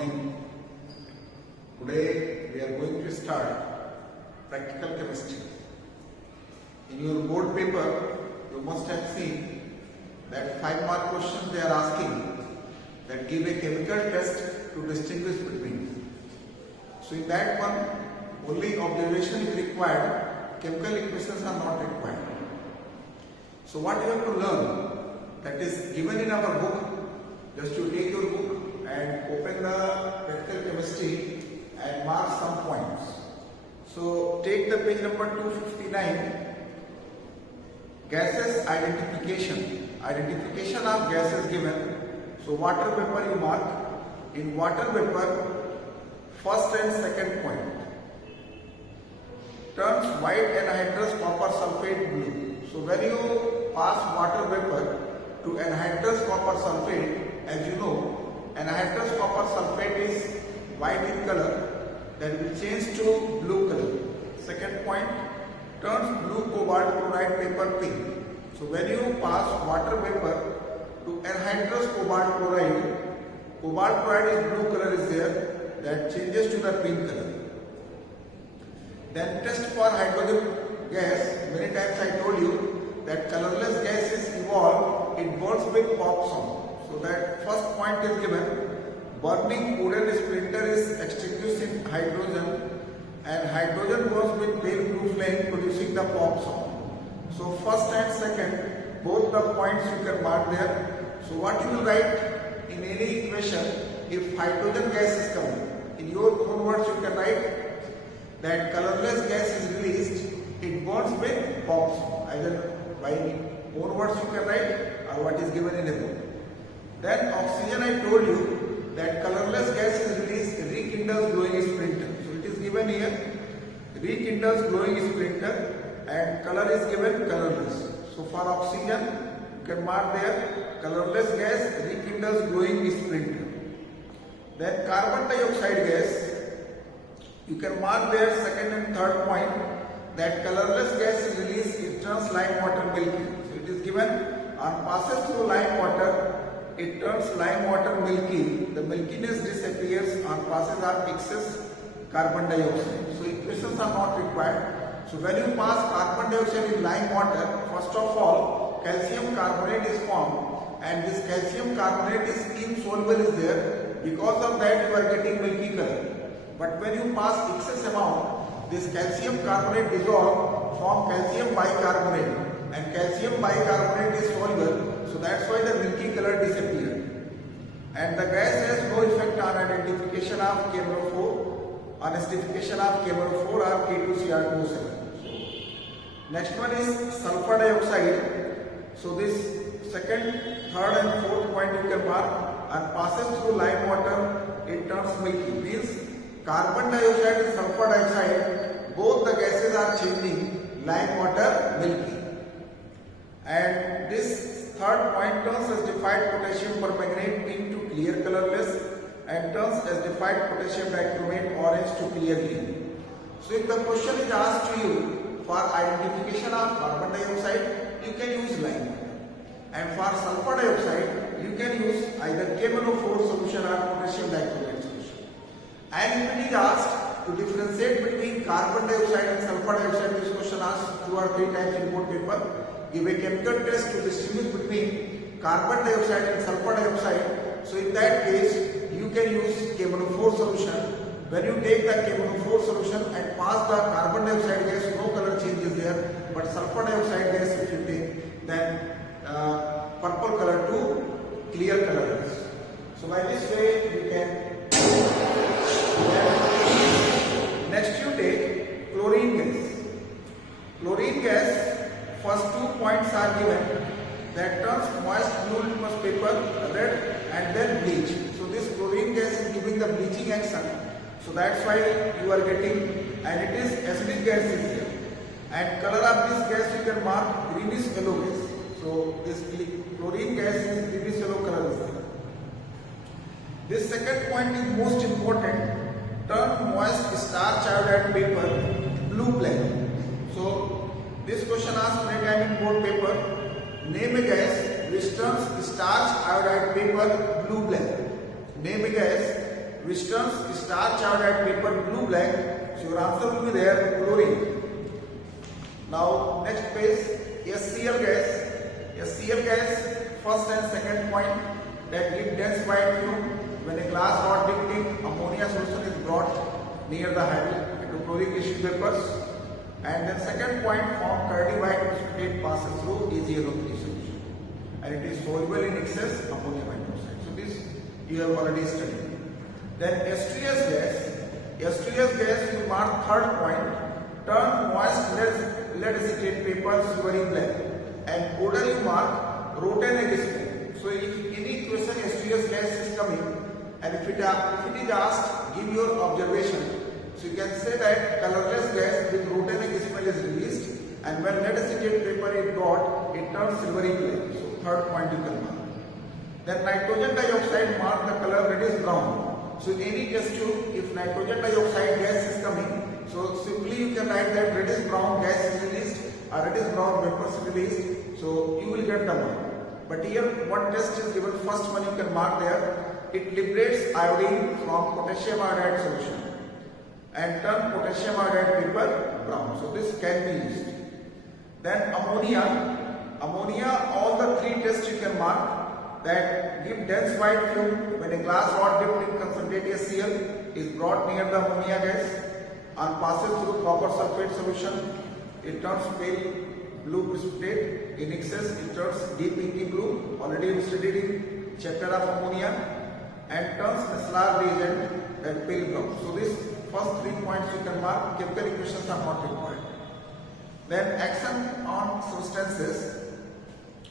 morning. Today we are going to start practical chemistry. In your board paper, you must have seen that 5-mark questions they are asking that give a chemical test to distinguish between. So in that one, only observation is required, chemical equations are not required. So what you have to learn, that is given in our book. Just you take your book and open the practical chemistry and mark some points. So take the page number 259, gases identification. Identification of gases given. So water vapor you mark. In water vapor, first and second point. Turns white anhydrous copper sulfate blue. So when you pass water vapor to anhydrous copper sulfate, as you know, anhydrous copper sulfate is white in color, then will change to blue color. Second point, turns blue cobalt chloride paper pink. So when you pass water vapor to anhydrous cobalt chloride is blue color is there, that changes to the pink color. Then test for hydrogen gas. Many times I told you that colorless gas is evolved, it burns with pop sound. So that first point is given, burning wooden splinter is extinguished in hydrogen and hydrogen burns with pale blue flame producing the pop sound. So first and second, both the points you can mark there. So what you will write in any equation, if hydrogen gas is coming, in your own words you can write that colorless gas is released, it burns with pop sound. Either by own words you can write or what is given in a book. Then oxygen, I told you that colorless gas is released, rekindles glowing splinter. So it is given here, rekindles glowing splinter and color is given colorless. So for oxygen, you can mark there, colorless gas rekindles glowing splinter. Then carbon dioxide gas, you can mark there second and third point that colorless gas is released, it turns lime water milky. So it is given, on passes through lime water, it turns lime water milky. The milkiness disappears on passes of excess carbon dioxide. So equations are not required. So when you pass carbon dioxide in lime water, first of all, calcium carbonate is formed and this calcium carbonate is insoluble is there. Because of that you are getting milky color. But when you pass excess amount, this calcium carbonate dissolve, form calcium bicarbonate and calcium bicarbonate is soluble. So that's why the milky color disappeared. And the gas has no effect on identification of KMnO4, on acidification of KMnO4 or K2Cr2O7. Next one is sulfur dioxide. So this second, third and fourth point you can mark, and passes through lime water, it turns milky. Means carbon dioxide and sulfur dioxide, both the gases are changing lime water milky. And this third point turns acidified potassium permanganate pink to clear colorless and turns acidified potassium dichromate orange to clear green. So if the question is asked to you for identification of carbon dioxide, you can use lime. And for sulfur dioxide, you can use either KMnO4 solution or potassium dichromate solution. And if it is asked to differentiate between carbon dioxide and sulfur dioxide, this question asked 2 or 3 times in board paper. Give a chemical test to distinguish between carbon dioxide and sulfur dioxide. So in that case, you can use KMnO4 solution. When you take the KMnO4 solution and pass the carbon dioxide gas, no color change is there. But sulfur dioxide gas, if you take, then purple color to clear colorless. So by this way, you can. Next you take chlorine gas. Chlorine gas, first 2 points are given, that turns moist blue litmus paper red and then bleach. So this chlorine gas is giving the bleaching action. So that's why you are getting, and it is acidic gas is here. And color of this gas you can mark greenish yellow gas. So this chlorine gas is greenish yellow color is there. This second point is most important. Turn moist starch iodide paper blue black. So this question asked many times in board paper. Name a gas which turns starch iodide paper blue black. Name a gas which turns star charred at paper blue black. So your answer will be there, chlorine. Now next page, HCl gas. HCl gas, first and second point, that give dense white fume when a glass rod dipped in ammonia solution is brought near the hydrochloric acid vapors. And then second point, form curdy white precipitate passes through AgNO3 solution, and it is soluble in excess ammonium hydroxide. So this you have already studied. Then H2S gas. H2S gas, you mark third point, turn moist lead acetate paper silvery black, and odor you mark rotten egg smell. So if any question H2S gas is coming, and if it is asked, give your observation. So you can say that colorless gas with rotten egg smell is released, and when lead acetate paper is got, it turns silvery black. So third point you can mark. Then nitrogen dioxide, mark the color reddish brown. So in any test tube, if nitrogen dioxide gas is coming, so simply you can write that reddish brown gas is released or reddish brown vapors is released. So you will get the mark. But here what test is given, first one you can mark there. It liberates iodine from potassium iodide solution and turn potassium iodide paper brown. So this can be used. Then ammonia, all the three tests you can mark, that give dense white fume when a glass rod dipped in concentrate HCl is brought near the ammonia gas and passes through copper sulfate solution. It turns pale blue precipitate. In excess, it turns deep inky blue. Already we studied in chapter of ammonia, and turns SLR reagent that pale brown. So this first 3 points you can mark. Chemical equations are not required. Then action on substances.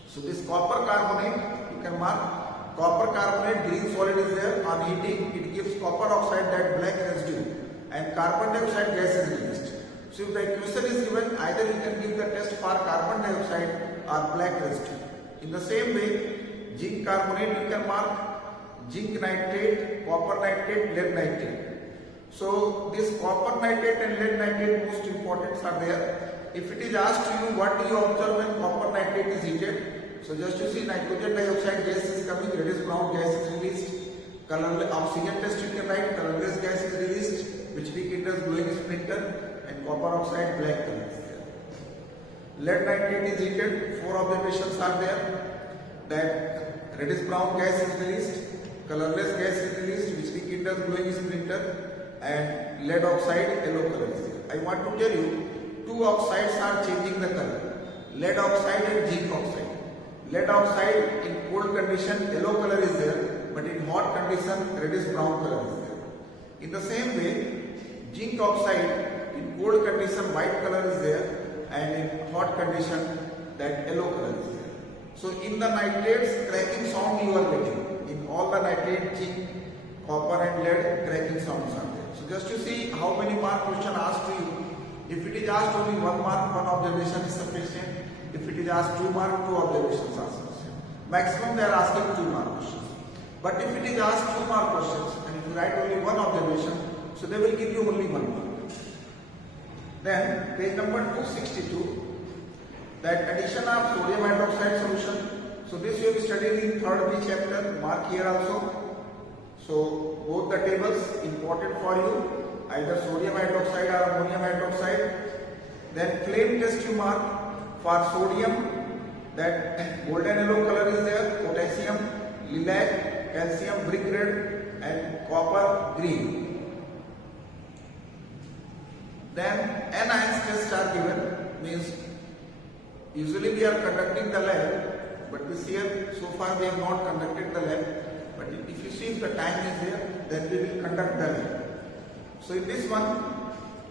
So this copper carbonate you can mark. Copper carbonate, green solid is there. On heating, it gives copper oxide, that black residue, and carbon dioxide gas is released. So if the equation is given, either you can give the test for carbon dioxide or black residue. In the same way, zinc carbonate you can mark, zinc nitrate, copper nitrate, lead nitrate. So this copper nitrate and lead nitrate most important are there. If it is asked to you what do you observe when copper nitrate is heated, so just to see nitrogen dioxide gas is coming, reddish brown gas is released. Colorless oxygen test you can write, colorless gas is released, which indicates glowing splinter, and copper oxide black color is there. Lead nitrate is heated, 4 observations are there, that reddish brown gas is released, colorless gas is released, which indicates glowing splinter, and lead oxide yellow color is there. I want to tell you, 2 oxides are changing the color, lead oxide and zinc oxide. Lead oxide in cold condition yellow color is there, but in hot condition reddish brown color is there. In the same way, zinc oxide in cold condition white color is there, and in hot condition that yellow color is there. So in the nitrates, cracking sound you are getting. In all the nitrate, zinc, copper and lead, cracking sounds are there. So just to see how many mark question asked to you. If it is asked only 1 mark, 1 observation is sufficient. If it is asked 2 mark, 2 observations are sufficient. Maximum they are asking 2 mark questions. But if it is asked 2 mark questions, and if you write only 1 observation, so they will give you only 1 mark. Then page number 262, that addition of sodium hydroxide solution. So this you have studied in 3rd B chapter, mark here also. So both the tables important for you, either sodium hydroxide or ammonium hydroxide. Then flame test you mark for sodium, that golden yellow color is there, potassium, lilac, calcium brick red, and copper green. Then anions tests are given, means usually we are conducting the lab, but this year so far we have not conducted the lab, but if you see if the time is there, then we will conduct the lab. So in this one,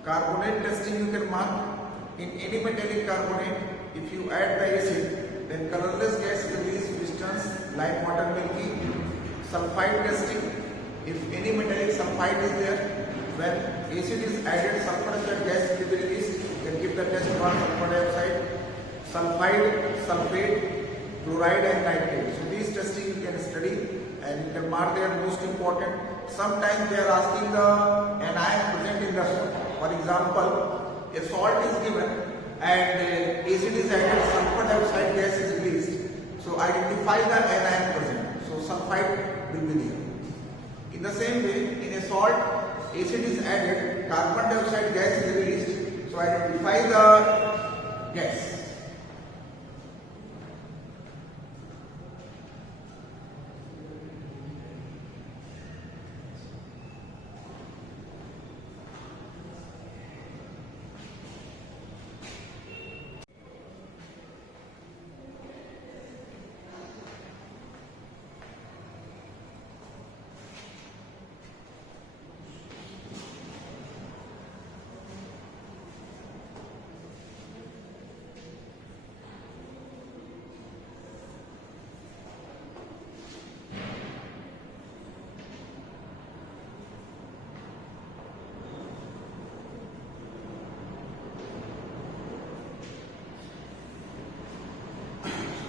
carbonate testing you can mark. In any metallic carbonate, if you add the acid, then colorless gas is released, which turns light water milky. Sulfide testing, if any metallic sulfide is there, when acid is added, sulfur dioxide gas will be released. You can give the test for sulfur dioxide, sulfide, sulfate, chloride and nitrate. So these testing you can study, and you can mark their most important. Sometimes they are asking the anion present in the salt. For example, a salt is given and acid is added, sulfur dioxide gas is released. So identify the anion present. So sulfide will be there. In the same way, in a salt, acid is added, carbon dioxide gas is released. So identify the gas.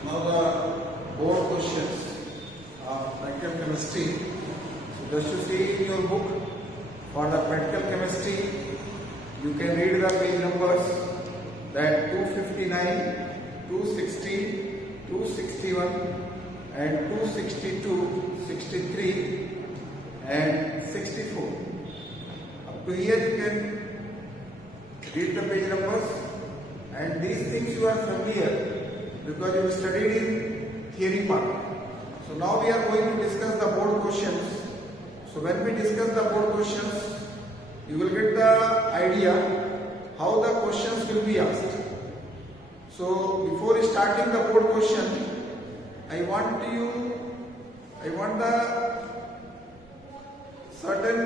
Now the board questions of practical chemistry. So just to see in your book, for the practical chemistry, you can read the page numbers, that 259, 260, 261 and 262, 63 and 64. Up to here you can read the page numbers, and these things you are familiar because you studied in theory part. So now we are going to discuss the board questions. So when we discuss the board questions, you will get the idea how the questions will be asked. So before starting the board question, I want the certain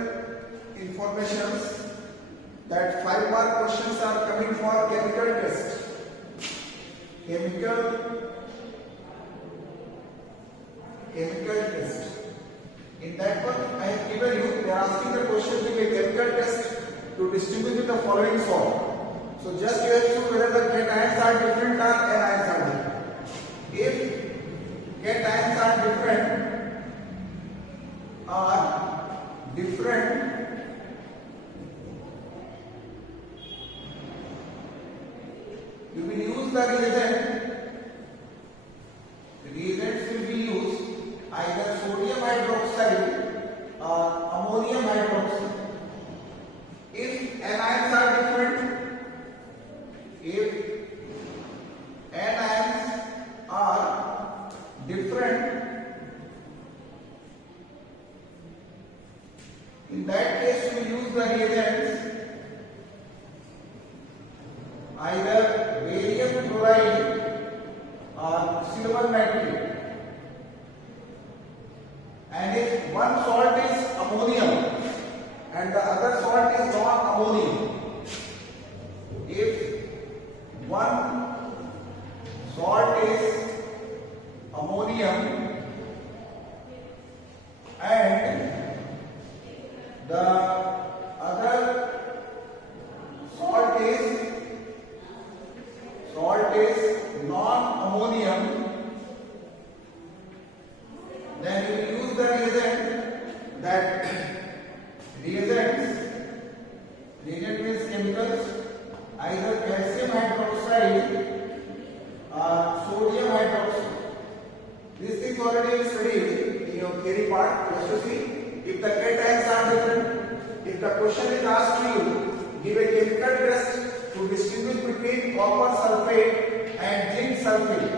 informations that 5 mark questions are coming for chemical test. Chemical test. In that one, I have given you, they are asking the question to a chemical test to distinguish the following salt. So just you have to show whether the cations are different or anions are different. If cations are different, you will use the reagent. The reagents will be used either sodium hydroxide or ammonium hydroxide. If anions are different, in that case we use the reagents either barium chloride or silver nitrate. And if one salt is ammonium and the other salt is non-ammonium, if one salt is ammonium and the other salt is non-ammonium, then you will use the reagent. That reagent means chemicals, either calcium hydroxide or sodium hydroxide. This is already studied in your theory part. Just to see if the cations are different. If the question is asked to you, give a chemical test to distinguish between copper sulfate and zinc sulfate.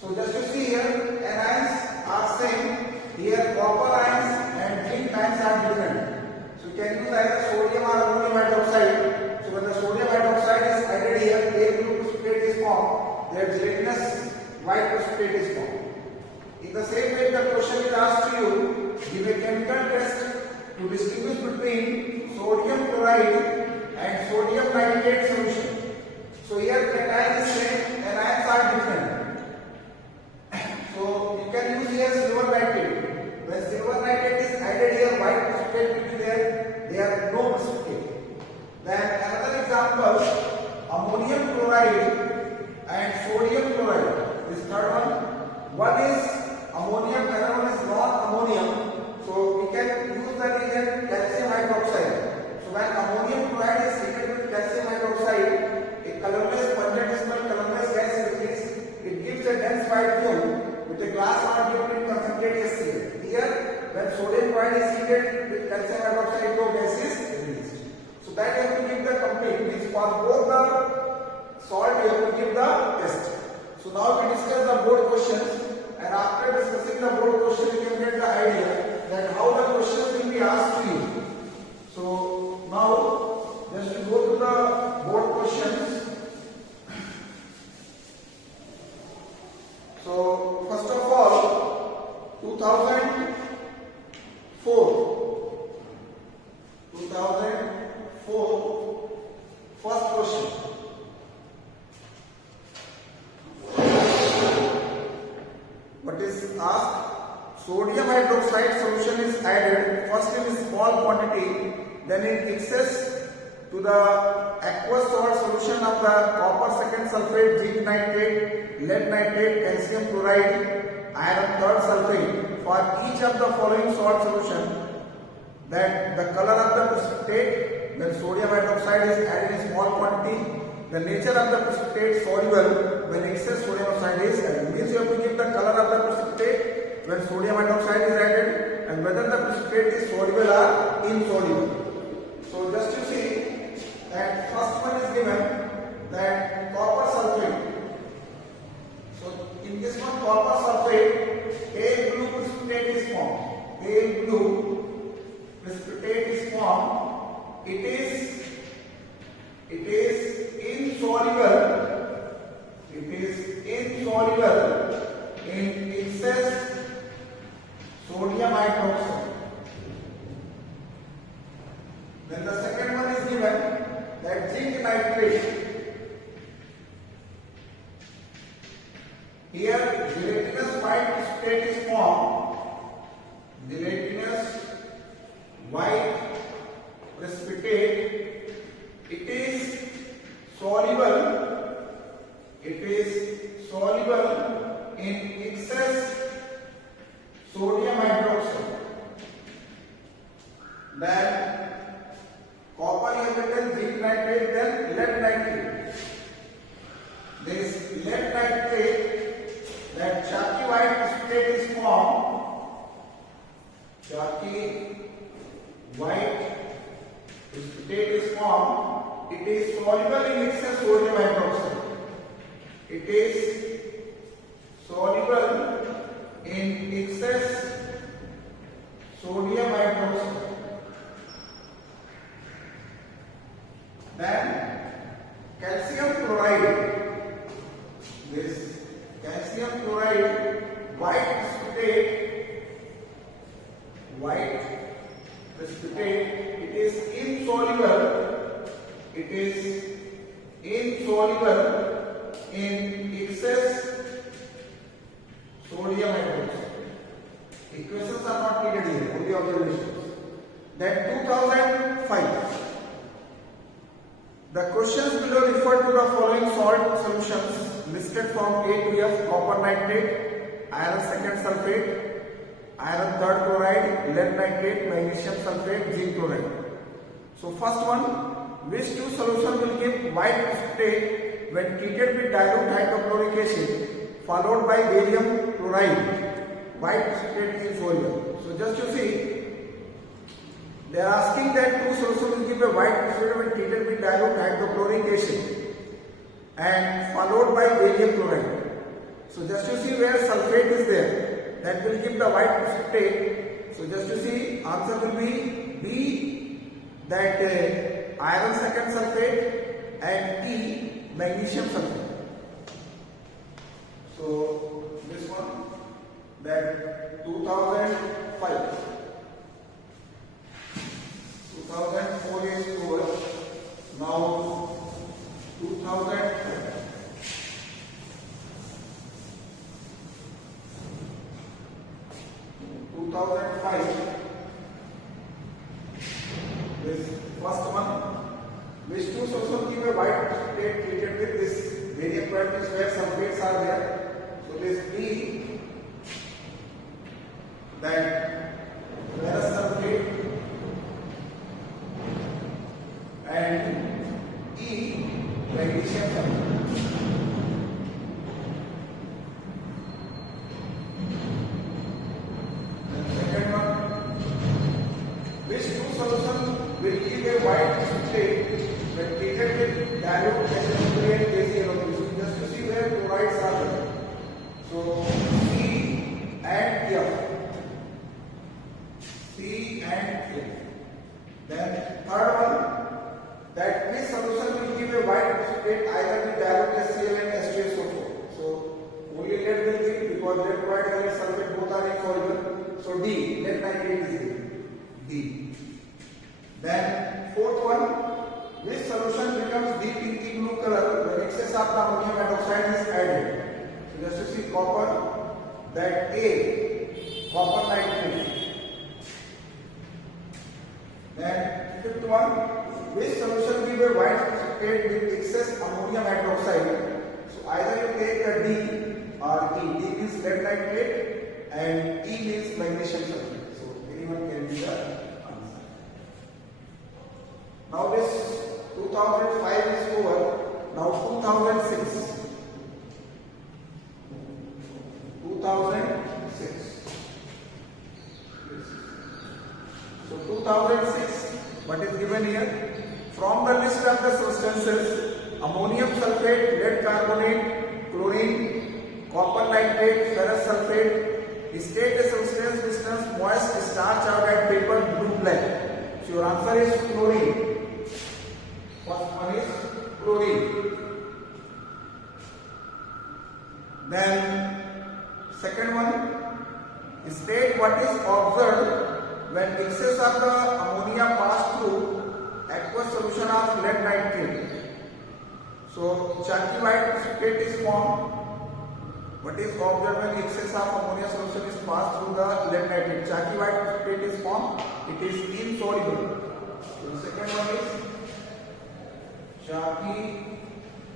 So just to see here, anions are same. Here copper ions and zinc ions are different. So you can use either sodium or ammonium hydroxide. So when the sodium hydroxide is added here, A blue precipitate is formed. Their gelatinous white precipitate is formed. In the same way, the question is asked to you, give a chemical test to distinguish between sodium chloride and sodium nitrate solution. So here cation is same, anions are different. So you can use here silver nitrate. When silver nitrate is added here, white precipitate will be there. They are no precipitate. Then another example, ammonium chloride and sodium chloride. This third one. One is ammonium, another one is non-ammonium. So we can use the reagent calcium hydroxide. So when ammonium chloride is heated with calcium hydroxide, a colorless pungent smell colorless gas is released. It gives a dense white film with a glass or liquid concentrated HCl. here when sodium chloride is heated with calcium hydroxide, no gas is released. So that you have to give the complete, means for both the salt you have to give the test. So now we discuss the board questions, and after discussing the board question you can get the idea that how the questions will be asked to you. So now just to go to the board questions. So first of all, 2004 first question. What is asked? Sodium hydroxide solution is added first in small quantity, then in excess to the aqueous salt solution of the copper second sulfate, zinc nitrate, lead nitrate, calcium chloride, iron third sulfate. For each of the following salt solution, that the color of the precipitate, when sodium hydroxide is added in small quantity, the nature of the precipitate soluble when excess sodium oxide is added. Means you have to give the color of the precipitate when sodium hydroxide is added and whether the precipitate is soluble or insoluble. So just to see that first one is given that copper sulfate. So in this one copper sulfate, pale blue precipitate is formed. Pale blue precipitate is formed. It is insoluble. It is insoluble in excess sodium hydroxide. Then the second one is given that zinc nitrate. Here gelatinous white precipitate is formed. Gelatinous white precipitate. It is soluble. It is soluble in excess sodium hydroxide. Then copper is written zinc nitrate, then lead nitrate. This lead nitrate, that chalky white precipitate is formed. Chalky white precipitate is formed. It is soluble in excess sodium hydroxide. It is soluble in excess sodium hydroxide. Then calcium chloride. This calcium chloride white precipitate, it is insoluble. It is insoluble in excess sodium hydroxide. Equations are not needed here, only observations. Then 2005. The questions below refer to the following salt solutions listed from A to F: copper nitrate, iron second sulfate, iron third chloride, lead nitrate, magnesium sulfate, zinc chloride. So first one, which two solution will give white precipitate when treated with dilute hydrochloric acid followed by barium chloride? White precipitate is insoluble. So just to see, they are asking that two solutions will give a white precipitate when treated with dilute hydrochloric acid and followed by barium chloride. So just to see where sulfate is there, that will give the white precipitate. So just to see, answer will be B, that iron second sulfate, and E, magnesium sulfate. So this one, that 2005. 2004 is over. Now 2005. This first one, which two solutions give a white precipitate treated with this barium chloride where sulfates are there. So this B, that ferrous sulfate, and E, magnesium sulfate. And state when treated with dilute HNO3 and KClO3. So just to see where chlorides are there. So C and F. C and F. Then third one, that this solution will give a white precipitate either with dilute HCl and H2SO4. So only lead will give because lead chloride and lead sulfate both are insoluble. So D, lead nitrate is given. D. Then fourth one, which solution becomes deep inky blue color when excess of the ammonium hydroxide is added. So just to see copper, that A, copper nitrate. Then fifth one, which solution give a white precipitate with excess ammonium hydroxide. So either you take the D or E. D means lead nitrate and E means magnesium sulfate. So anyone can be the answer. Now this 2005 is over. Now 2006. 2006. So 2006, what is given here? From the list of the substances, ammonium sulfate, lead carbonate, chlorine, copper nitrate, ferrous sulfate, state the substance moist starch out at paper blue black. So your answer is chlorine. First one is chlorine. Then second one, state what is observed when excess of the ammonia pass through aqueous solution of lead nitrate. So chalky white precipitate is formed. What is observed when excess of ammonia solution is passed through the lead nitrate? Chalky white precipitate is formed. It is insoluble. So the second one is chalky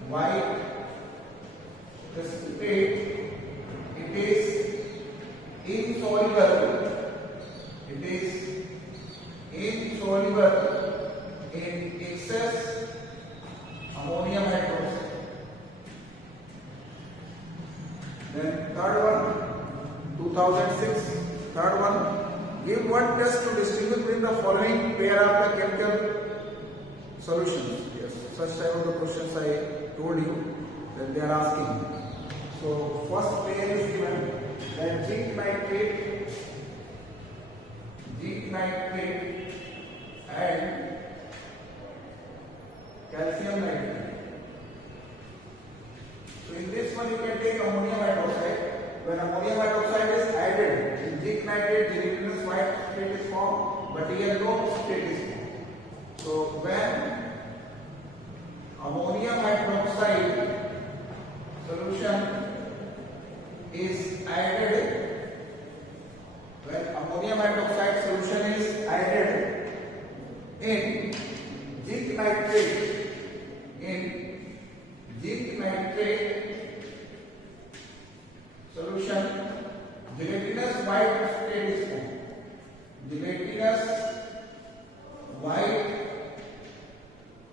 white precipitate. It is insoluble. It is insoluble in excess ammonium hydroxide. Then third one, 2006. Third one, give one test to distinguish between the following pair of the chemical solutions. Yes, such type of the questions I told you that they are asking. So first pair is given that zinc nitrate and calcium nitrate. So in this one you can take ammonium hydroxide. When ammonium hydroxide is added, in zinc nitrate gelatinous white precipitate is formed, but here no precipitate is formed. So when ammonium hydroxide solution is added, when ammonium hydroxide solution is added in zinc nitrate, solution, gelatinous white precipitate is formed. Gelatinous white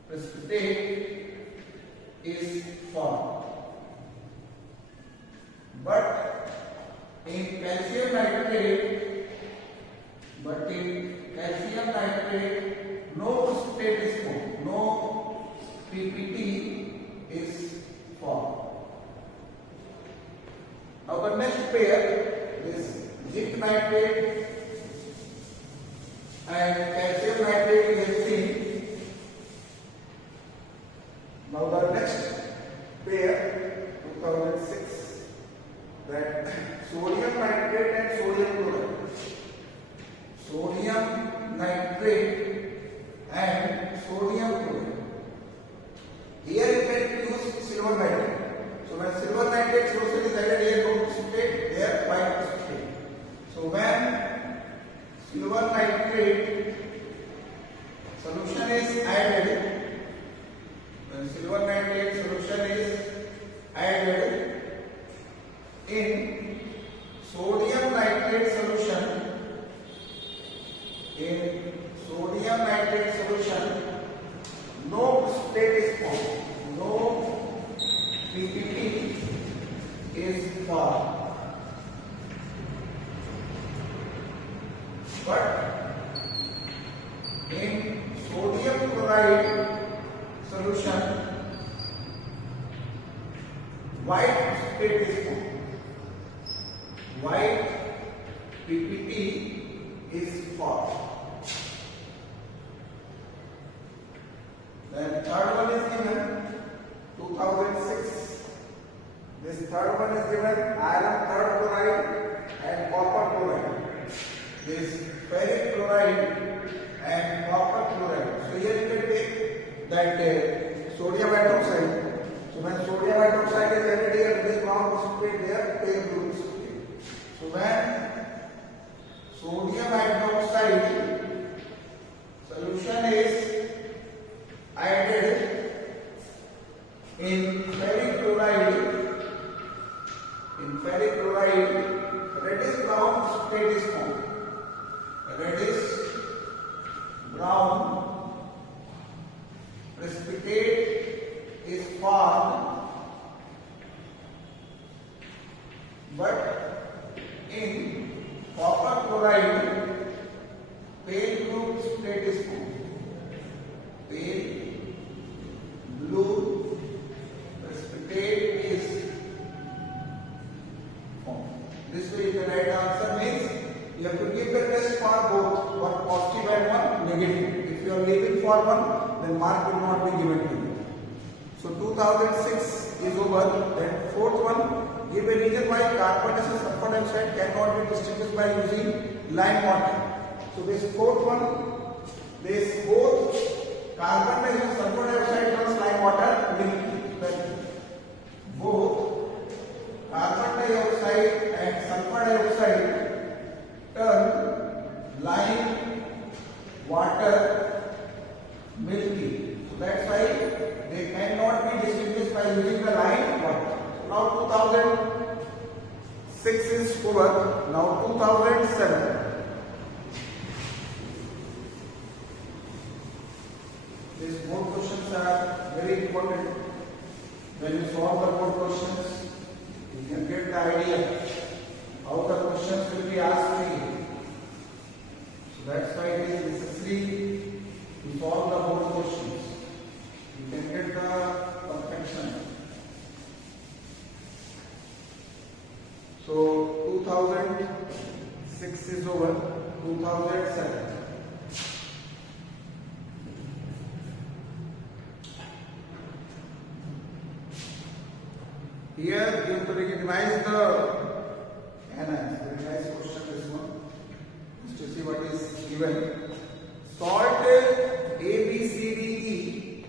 precipitate is formed. But in calcium nitrate, no precipitate is formed. No PPT is formed. Now the next pair is zinc nitrate and calcium nitrate we have seen. Now the next pair, 2006, that sodium nitrate and sodium chloride. Sodium nitrate and sodium chloride. Here you can use silver nitrate. So when silver nitrate solution is added, here no precipitate, there white precipitate. So when silver nitrate solution is added, in sodium nitrate solution, no precipitate is formed, no PPT is formed. But in sodium chloride white PPT is formed. Then third one is given 2006. This third one is given iron third chloride and copper chloride. This ferric chloride and copper chloride. So here you can take that sodium hydroxide. So when sodium hydroxide is added here, this brown precipitate there, pale blue precipitate. So when sodium hydroxide solution is added in ferric chloride, reddish brown precipitate is formed. Reddish brown precipitate is formed, but in copper chloride, pale blue precipitate is formed. Pale blue precipitate is formed. This way you can write the answer means you have to give the test for both, one positive and one negative. If you are leaving for one, then mark will not be given to you. So 2006 is over. Then fourth one, give a reason why carbon and sulfur dioxide cannot be distinguished by using lime water. So this fourth one, this both carbon and sulfur dioxide plus lime water will both carbon dioxide and sulfur dioxide turn lime water milky. So that's why they cannot be distinguished by using the lime water. So now 2006 is over. Now 2007. These board questions are very important. When you solve the board questions, you can get the idea how the questions will be asked to you. So that's why it is necessary to solve the board questions. You can get the perfection. So 2006 is over. 2007. Here you have to recognize the anions. Very nice question, this one. Just to see what is given. Salt A, B, C, D, E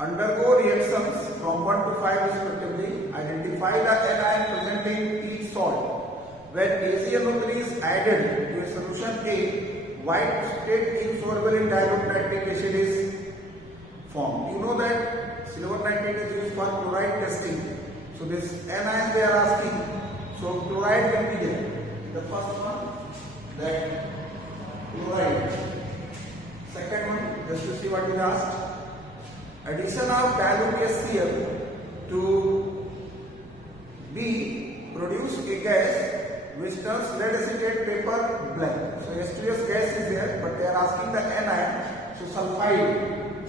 undergo reactions from 1 to 5 respectively. Identify the anion present in each salt. When AgNO3 is added to a solution A, white precipitate insoluble in dilute nitric acid is formed. You know that silver nitrate is used for chloride testing. So this anion they are asking. So chloride will be there. The first one, that chloride. Second one, just to see what is asked. Addition of dilute HCl to B produce a gas which turns lead acetate paper black. So H2S gas is there, but they are asking the anion. So sulfide,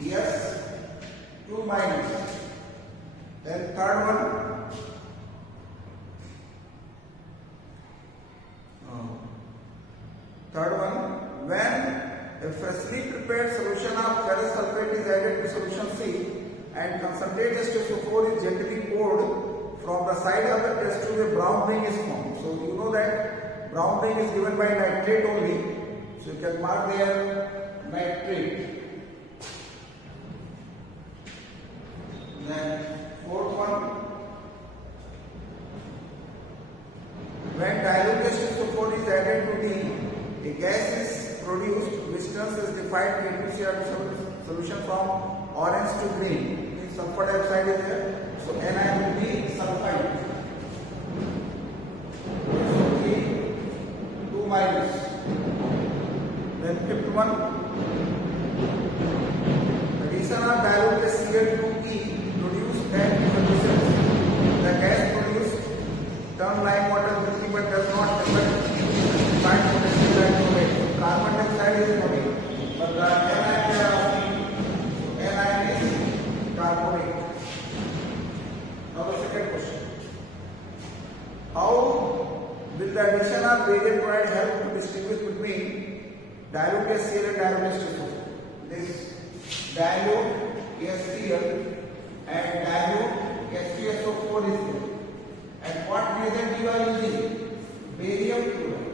yes, 2 minus. Then third one, when a freshly prepared solution of ferrous sulfate is added to solution C and concentrate H2SO4 is gently poured from the side of the test tube, a brown ring is formed. So you know that brown ring is given by nitrate only. So you can mark there nitrate. Then fourth one, when dilute H2SO4 is added to D, a gas is produced which turns is defined KPCR solution from orange to green. Means sulfur dioxide is there. So anion will be sulfide. So 2 minus. Then fifth one, addition of dilute HCl to E produce and solutions. The gas produced turn lime water milky but does not find potential lime chloride. Carbon dioxide is heavy, but the anion is carbonate. Now the second question. How will the addition of barium chloride help to distinguish between dilute HCl and dilute H2SO4? This dilute HCl and dilute H2SO4 is there. And what reagent you are using? Barium chloride.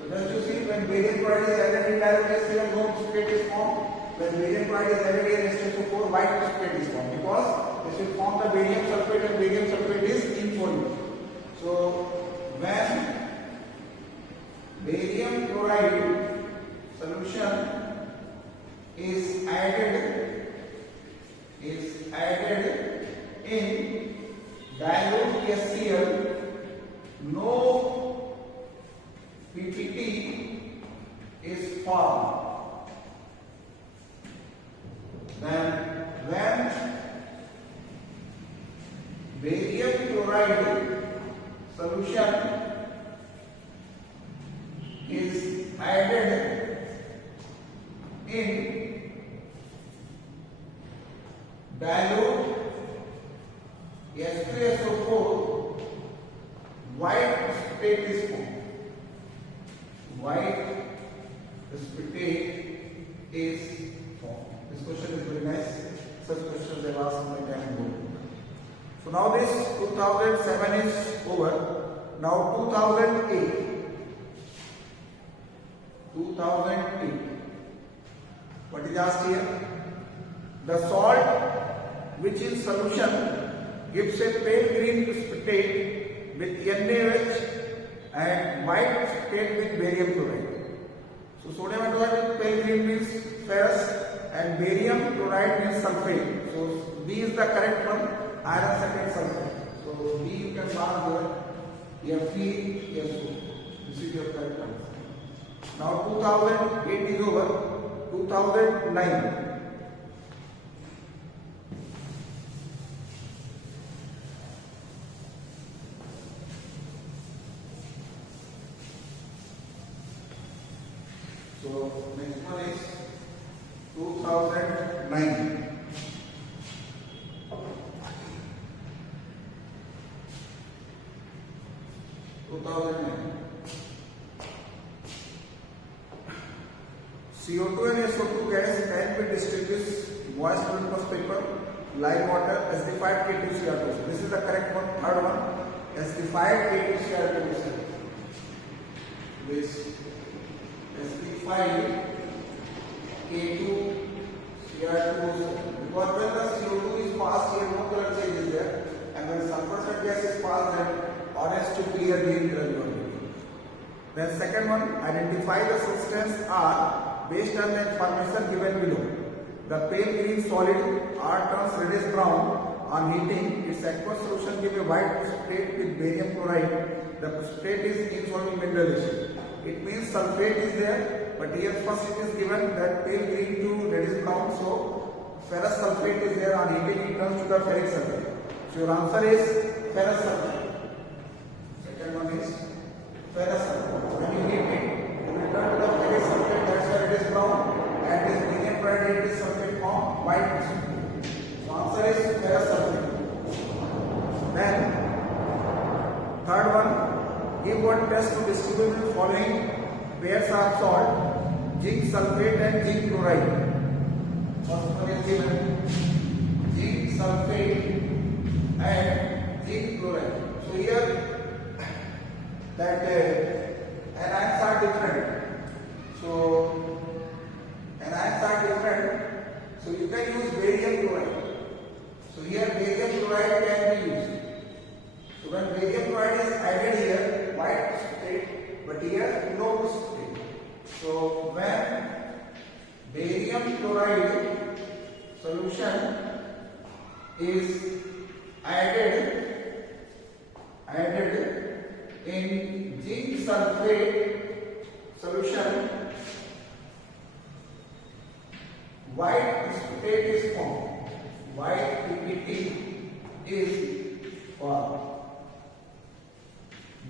So just you see, when barium chloride is added in dilute HCl, no precipitate is formed. When barium chloride is added in H2SO4, white precipitate is formed, because this will form the barium sulfate, and barium sulfate is insoluble. So when barium chloride solution is added in dilute HCl, no PPT is formed. Then when barium chloride solution is added in dilute H2SO4, white precipitate is formed. White precipitate is formed. This question is very nice. Such questions they ask in my time board. So now this 2007 is over. Now 2008. 2008. What is asked here? The salt which in solution gives a pale green precipitate with NaOH and white precipitate with barium chloride. So sodium hydroxide with pale green means ferrous and barium chloride means sulfate. So B is the correct one. Iron second sulfate. So B you can mark here. FeSO. This is your correct answer. Now 2008 is over. 2009. So next one is 2009. 2009. CO2 and SO2 gas can be distinguished moist litmus paper, lime water, acidified K2Cr2. This is the correct one. Third one, acidified K2Cr2. This acidified K2Cr2. Because when the CO2 is passed, here no color change is there, and when sulfur gas is passed, then orange to clear green color will be. Then second one, identify the substance R based on the information given below. The pale green solid R turns reddish brown on heating. Its aqueous solution gives a white precipitate with barium chloride. The precipitate is insoluble mineralization. It means sulfate is there, but here first it is given that pale green to reddish brown. So ferrous sulfate is there, on heating it turns to the ferric sulfate. So your answer is ferrous sulfate. Second one is ferrous sulfate. When you heat it, you will turn to the ferric sulfate, that's why it is brown, and this barium chloride it is sulfate form, white precipitate. So answer is ferrous sulfate. Then third one, give one test to distinguish the following pairs of salt, zinc sulfate and zinc chloride. First one is given zinc sulfate and zinc chloride. So here that anions are different. So anions are different. So you can use barium chloride. So here barium chloride can be used. So when barium chloride is added here, white precipitate, but here no precipitate. So when barium chloride solution is added in zinc sulfate solution, white precipitate is formed. White PPT is formed.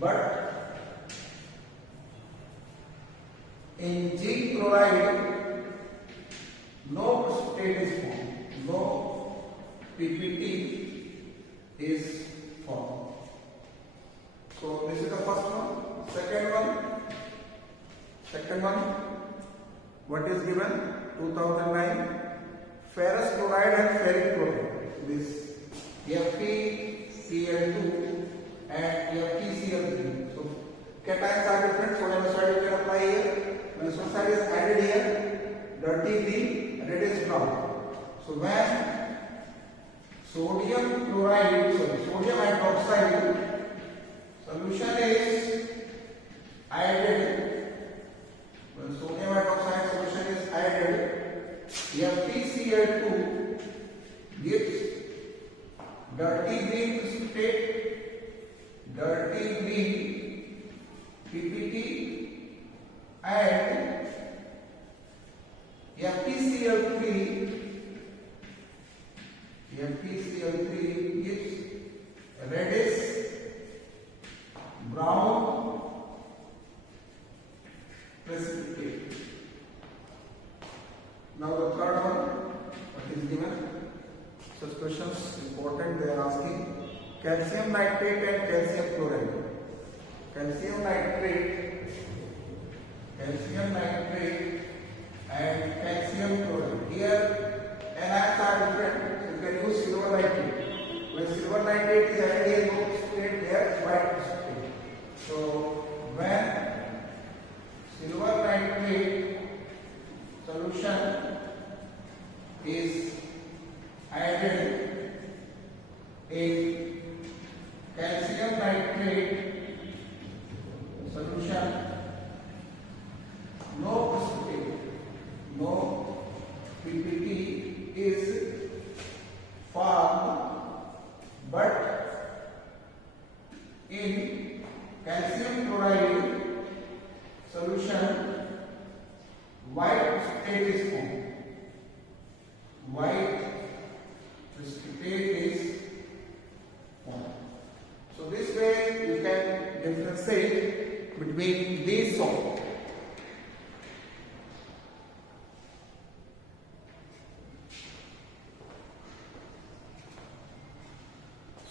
But in zinc chloride, no precipitate is formed. No PPT is formed. So this is the What is given? 2009. Ferrous chloride and ferric chloride. This FeCl2 and FeCl3. So cations are different. Sodium side you can apply here. When the sodium side is added here, dirty green, red is brown. So when sodium hydroxide solution is added, when sodium hydroxide solution is added, FeCl2 gives dirty green precipitate, dirty green PPT, and FeCl3 gives reddish brown precipitate. Now the third one, what is given? Such questions important, they are asking calcium nitrate and calcium chloride. Calcium nitrate and calcium chloride. Here anions are different, so you can use silver nitrate. When silver nitrate is added here, no precipitate there, white precipitate. So when silver nitrate solution is added in calcium nitrate solution, no PPT is formed, but in calcium chloride solution, white precipitate is formed. White precipitate is formed. So this way you can differentiate between these salts.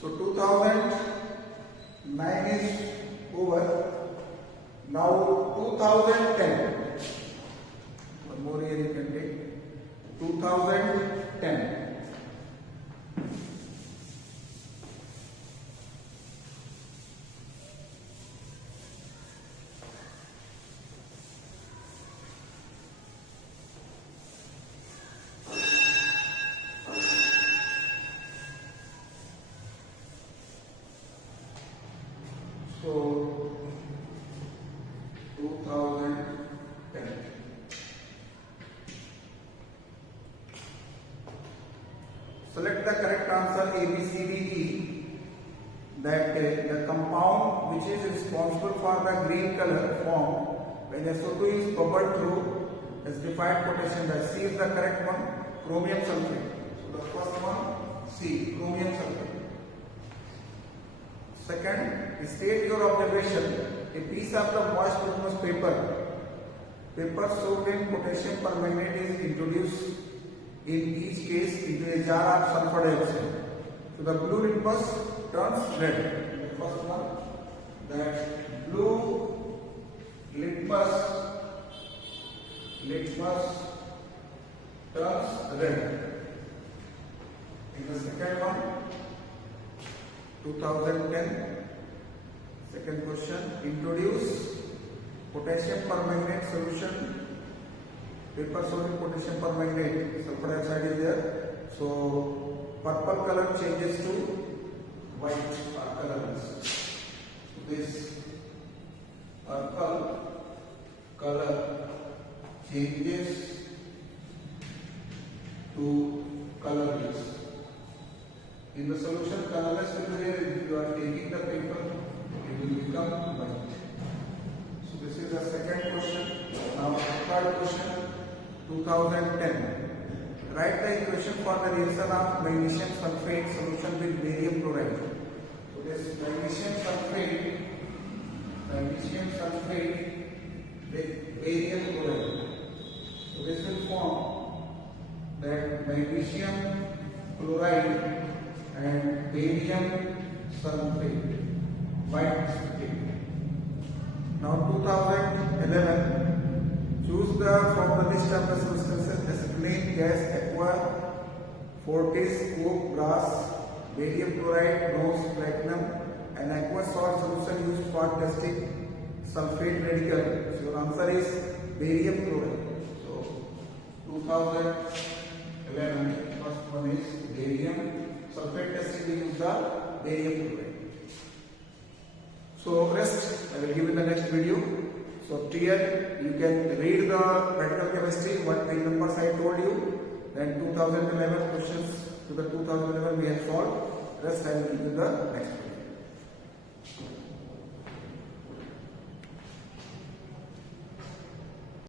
So 2009 is over. Now 2010. One more year you can take. 2010. So 2010. Select the correct answer A, B, C, D, E. That the compound which is responsible for the green color formed when SO2 is bubbled through is defined potassium dioxide. C is the correct one. Chromium sulfate. So the first one, C, chromium sulfate. Second, state your observation. A piece of the moist litmus paper soaked in potassium permanganate is introduced in each case into a jar of sulfur dioxide. So the blue litmus turns red. The first one, that blue litmus turns red. In the second one, 2010. Second question, introduce potassium permanganate solution. Paper soaked in potassium permanganate, sulfur dioxide is there. So purple color changes to white or colorless. So this purple color changes to colorless. In the solution, colorless will be there. If you are taking the paper, it will become white. So this is the second question. Now third question, 2010. Write the equation for the reaction of magnesium sulfate solution with barium chloride. So this magnesium sulfate with barium chloride. So this will form that magnesium chloride and barium sulfate, white precipitate. Now 2011, Choose the from the list of the substances: acetylene, gas, aqua, fortis, coke, brass, barium chloride, bronze, platinum, and aqua salt solution used for testing sulfate radical. So your answer is barium chloride. So 2011, first one is barium sulfate testing. We use the barium chloride. So rest I will give in the next video. So here you can read the practical chemistry, what page numbers I told you. Then 2011 questions to the 2011 we have solved. Rest I will give you the next video.